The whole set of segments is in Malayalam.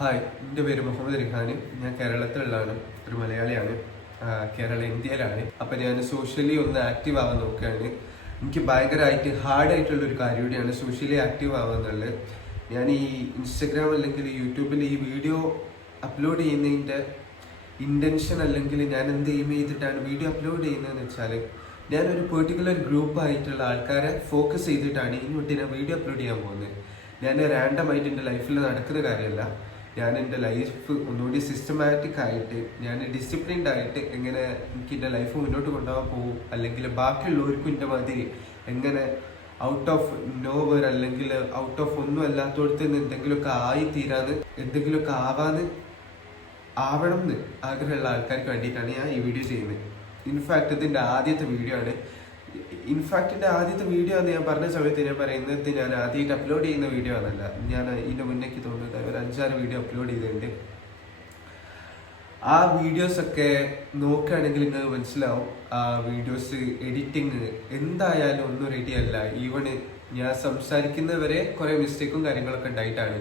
ഹായ്, എൻ്റെ പേര് മുഹമ്മദ് റിഹാൻ. ഞാൻ കേരളത്തിലുള്ളതാണ്, ഒരു മലയാളിയാണ്. കേരള ഇന്ത്യയിലാണ്. അപ്പം ഞാൻ സോഷ്യലി ഒന്ന് ആക്റ്റീവ് ആവാൻ നോക്കുകയാണ്. എനിക്ക് ഭയങ്കരമായിട്ട് ഹാർഡായിട്ടുള്ളൊരു കാര്യം കൂടിയാണ് സോഷ്യലി ആക്റ്റീവ് ആവാന്നുള്ളത്. ഞാൻ ഈ ഇൻസ്റ്റഗ്രാം അല്ലെങ്കിൽ യൂട്യൂബിൽ ഈ വീഡിയോ അപ്ലോഡ് ചെയ്യുന്നതിൻ്റെ ഇൻറ്റൻഷൻ അല്ലെങ്കിൽ ഞാൻ എന്ത് എയിം ചെയ്തിട്ടാണ് വീഡിയോ അപ്ലോഡ് ചെയ്യുന്നതെന്ന് വെച്ചാൽ, ഞാനൊരു പെർട്ടിക്കുലർ ഗ്രൂപ്പായിട്ടുള്ള ആൾക്കാരെ ഫോക്കസ് ചെയ്തിട്ടാണ് ഇങ്ങോട്ട് ഞാൻ വീഡിയോ അപ്ലോഡ് ചെയ്യാൻ പോകുന്നത്. ഞാൻ റാൻഡമായിട്ട് എൻ്റെ ലൈഫിൽ നടക്കുന്ന കാര്യമല്ല. ഞാൻ എൻ്റെ ലൈഫ് ഒന്നുകൂടി സിസ്റ്റമാറ്റിക് ആയിട്ട്, ഞാൻ ഡിസിപ്ലിൻഡ് ആയിട്ട് എങ്ങനെ എനിക്ക് എൻ്റെ ലൈഫ് മുന്നോട്ട് കൊണ്ടുപോകാൻ പോകും, അല്ലെങ്കിൽ ബാക്കിയുള്ളവർക്കും എൻ്റെ മാതിരി എങ്ങനെ ഔട്ട് ഓഫ് നോവർ അല്ലെങ്കിൽ ഔട്ട് ഓഫ് ഒന്നും അല്ലാത്തടത്ത് നിന്ന് എന്തെങ്കിലുമൊക്കെ ആയിത്തീരാന്ന്, എന്തെങ്കിലുമൊക്കെ ആവണം എന്ന് ആഗ്രഹമുള്ള ആൾക്കാർക്ക് വേണ്ടിയിട്ടാണ് ഞാൻ ഈ വീഡിയോ ചെയ്യുന്നത്. ഇൻഫാക്ട് ഇതിൻ്റെ ആദ്യത്തെ വീഡിയോ ആണ്. ഇൻഫാക്ട് ആദ്യത്തെ വീഡിയോ എന്ന് ഞാൻ പറഞ്ഞ സമയത്ത് ഞാൻ പറയുന്നത് ഞാൻ ആദ്യമായിട്ട് അപ്ലോഡ് ചെയ്യുന്ന വീഡിയോ ആണല്ല. ഞാൻ ഇതിൻ്റെ മുന്നേക്ക് തോന്നുന്നത് ഒരു 5-6 വീഡിയോ അപ്ലോഡ് ചെയ്തിട്ടുണ്ട്. ആ വീഡിയോസൊക്കെ നോക്കുകയാണെങ്കിൽ നിങ്ങൾക്ക് മനസ്സിലാവും, ആ വീഡിയോസ് എഡിറ്റിങ് എന്തായാലും ഒന്നും റെഡിയല്ല. ഈവൺ ഞാൻ സംസാരിക്കുന്നവരെ കുറേ മിസ്റ്റേക്കും കാര്യങ്ങളൊക്കെ ഉണ്ടായിട്ടാണ്.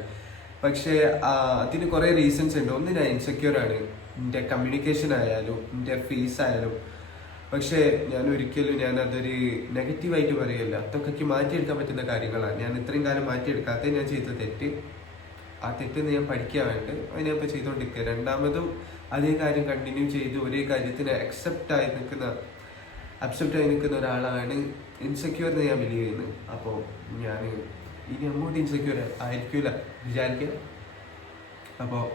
പക്ഷേ അതിന് കുറേ റീസൺസ് ഉണ്ട്. ഒന്ന്, ഞാൻ ഇൻസെക്യൂർ ആണ്, എൻ്റെ കമ്മ്യൂണിക്കേഷൻ ആയാലും എൻ്റെ ഫേസ് ആയാലും. പക്ഷേ ഞാൻ അതൊരു നെഗറ്റീവായിട്ട് പറയല്ല. അതൊക്കെ മാറ്റിയെടുക്കാൻ പറ്റുന്ന കാര്യങ്ങളാണ്. ഞാൻ ഇത്രയും കാലം മാറ്റിയെടുക്കാത്ത ഞാൻ ചെയ്ത തെറ്റ്, ആ തെറ്റിന്ന് ഞാൻ പഠിക്കാൻ വേണ്ടി അതിനെ ഇപ്പോൾ ചെയ്തുകൊണ്ടിരിക്കുക. രണ്ടാമതും അതേ കാര്യം കണ്ടിന്യൂ ചെയ്ത് ഒരേ കാര്യത്തിന് അക്സെപ്റ്റ് ആയി നിൽക്കുന്ന ഒരാളാണ് ഇൻസെക്യൂർ എന്ന് ഞാൻ ബിലീവ് ചെയ്യുന്നത്. അപ്പോൾ ഞാൻ ഇനി അങ്ങോട്ട് ഇൻസെക്യൂർ ആയിരിക്കില്ല വിചാരിക്കുക. അപ്പോൾ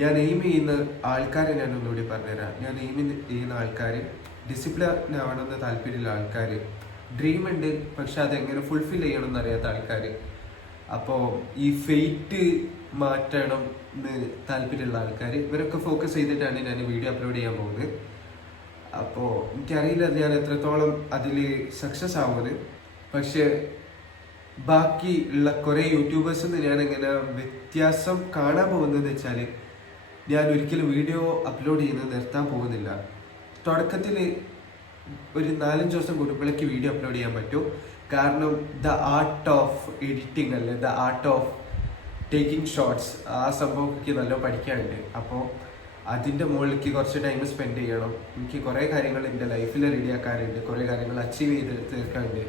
ഞാൻ എയിം ചെയ്യുന്ന ആൾക്കാരെ ഞാൻ ഒന്നുകൂടി പറഞ്ഞുതരാം. ഞാൻ എയിം ചെയ്യുന്ന ആൾക്കാർ ഡിസിപ്ലിൻ ആവണമെന്ന് താല്പര്യമുള്ള ആൾക്കാർ, ഡ്രീം ഉണ്ട് പക്ഷെ അതെങ്ങനെ ഫുൾഫിൽ ചെയ്യണമെന്ന് അറിയാത്ത ആൾക്കാർ, അപ്പോൾ ഈ ഫെയ്റ്റ് മാറ്റണം എന്ന് താല്പര്യമുള്ള ആൾക്കാർ, ഇവരൊക്കെ ഫോക്കസ് ചെയ്തിട്ടാണ് ഞാൻ വീഡിയോ അപ്ലോഡ് ചെയ്യാൻ പോകുന്നത്. അപ്പോൾ എനിക്കറിയില്ല ഞാൻ എത്രത്തോളം അതിൽ സക്സസ് ആവുന്നത്. പക്ഷെ ബാക്കി ഉള്ള കുറേ യൂട്യൂബേഴ്സിൽ നിന്ന് ഞാൻ എങ്ങനെ വ്യത്യാസം കാണാൻ പോകുന്നതെന്ന് വെച്ചാൽ, ഞാൻ ഒരിക്കലും വീഡിയോ അപ്ലോഡ് ചെയ്യുന്നത് നിർത്താൻ പോകുന്നില്ല. തുടക്കത്തിൽ ഒരു 4-5 ദിവസം കൂടുമ്പോഴേക്ക് വീഡിയോ അപ്ലോഡ് ചെയ്യാൻ പറ്റും. കാരണം ദ ആർട്ട് ഓഫ് എഡിറ്റിംഗ് അല്ലെ, the art of taking shorts, ആ സംഭവമൊക്കെ നല്ല പഠിക്കാനുണ്ട്. അപ്പോൾ അതിൻ്റെ മുകളിലേക്ക് കുറച്ച് ടൈം സ്പെൻഡ് ചെയ്യണം. എനിക്ക് കുറേ കാര്യങ്ങൾ എൻ്റെ ലൈഫിൽ റെഡിയാക്കാനുണ്ട്, കുറേ കാര്യങ്ങൾ അച്ചീവ് ചെയ്ത് തീർക്കാനുണ്ട്.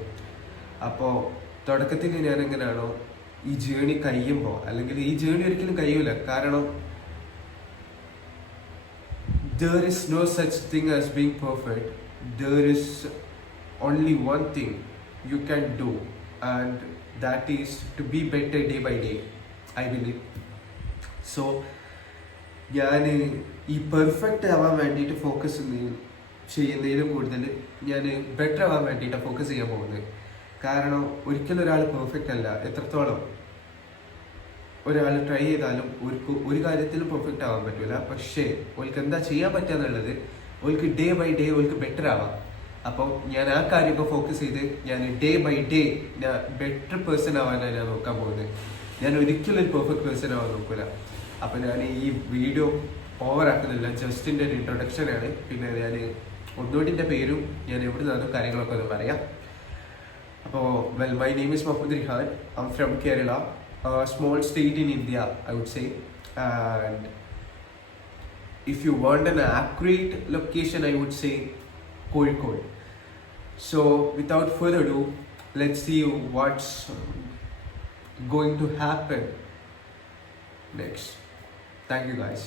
അപ്പോൾ തുടക്കത്തിൽ ഞാൻ എങ്ങനെയാണോ ഈ ജേണി കഴിയുമ്പോൾ, അല്ലെങ്കിൽ ഈ ജേണി ഒരിക്കലും കഴിയൂല. കാരണം there is no such thing as being perfect. There is only one thing you can do, and that is to be better day by day, I believe. So ഞാൻ ഈ പെർഫെക്റ്റ് ആവാൻ വേണ്ടിയിട്ട് ഫോക്കസ് ചെയ്യുന്നതിലും കൂടുതൽ ഞാൻ ബെറ്റർ ആവാൻ വേണ്ടിയിട്ടാണ് ഫോക്കസ് ചെയ്യാൻ പോകുന്നത്. കാരണം ഒരിക്കലും ഒരാൾ പെർഫെക്റ്റ് അല്ല. എത്രത്തോളം ഒരാൾ ട്രൈ ചെയ്താലും ഒരു കാര്യത്തിലും പെർഫെക്റ്റ് ആവാൻ പറ്റില്ല. പക്ഷേ ഓൾക്ക് എന്താ ചെയ്യാൻ പറ്റുക എന്നുള്ളത്, ഓൾക്ക് ഡേ ബൈ ഡേ ഓൾക്ക് ബെറ്റർ ആവാം. അപ്പോൾ ഞാൻ ആ കാര്യമൊക്കെ ഫോക്കസ് ചെയ്ത് ഞാൻ ഡേ ബൈ ഡേ ഞാൻ ബെറ്റർ പേഴ്സൺ ആവാനാണ് ഞാൻ നോക്കാൻ പോകുന്നത്. ഞാൻ ഒരിക്കലും ഒരു പെർഫെക്റ്റ് പേഴ്സൺ ആവാൻ നോക്കില്ല. അപ്പോൾ ഞാൻ ഈ വീഡിയോ ഓവറാക്കുന്നില്ല, ജസ്റ്റിൻ്റെ ഒരു ഇൻട്രൊഡക്ഷനാണ്. പിന്നെ ഞാൻ ഒന്നുകൂടി എൻ്റെ പേരും ഞാൻ എവിടെ നിന്നും കാര്യങ്ങളൊക്കെ ഒന്ന് പറയാം. അപ്പോൾ my name is Muhammad Rihan. I am from Kerala, a small state in India, I would say. And if you want an accurate location, I would say Kozhikode. So without further ado, let's see what's going to happen next. Thank you guys.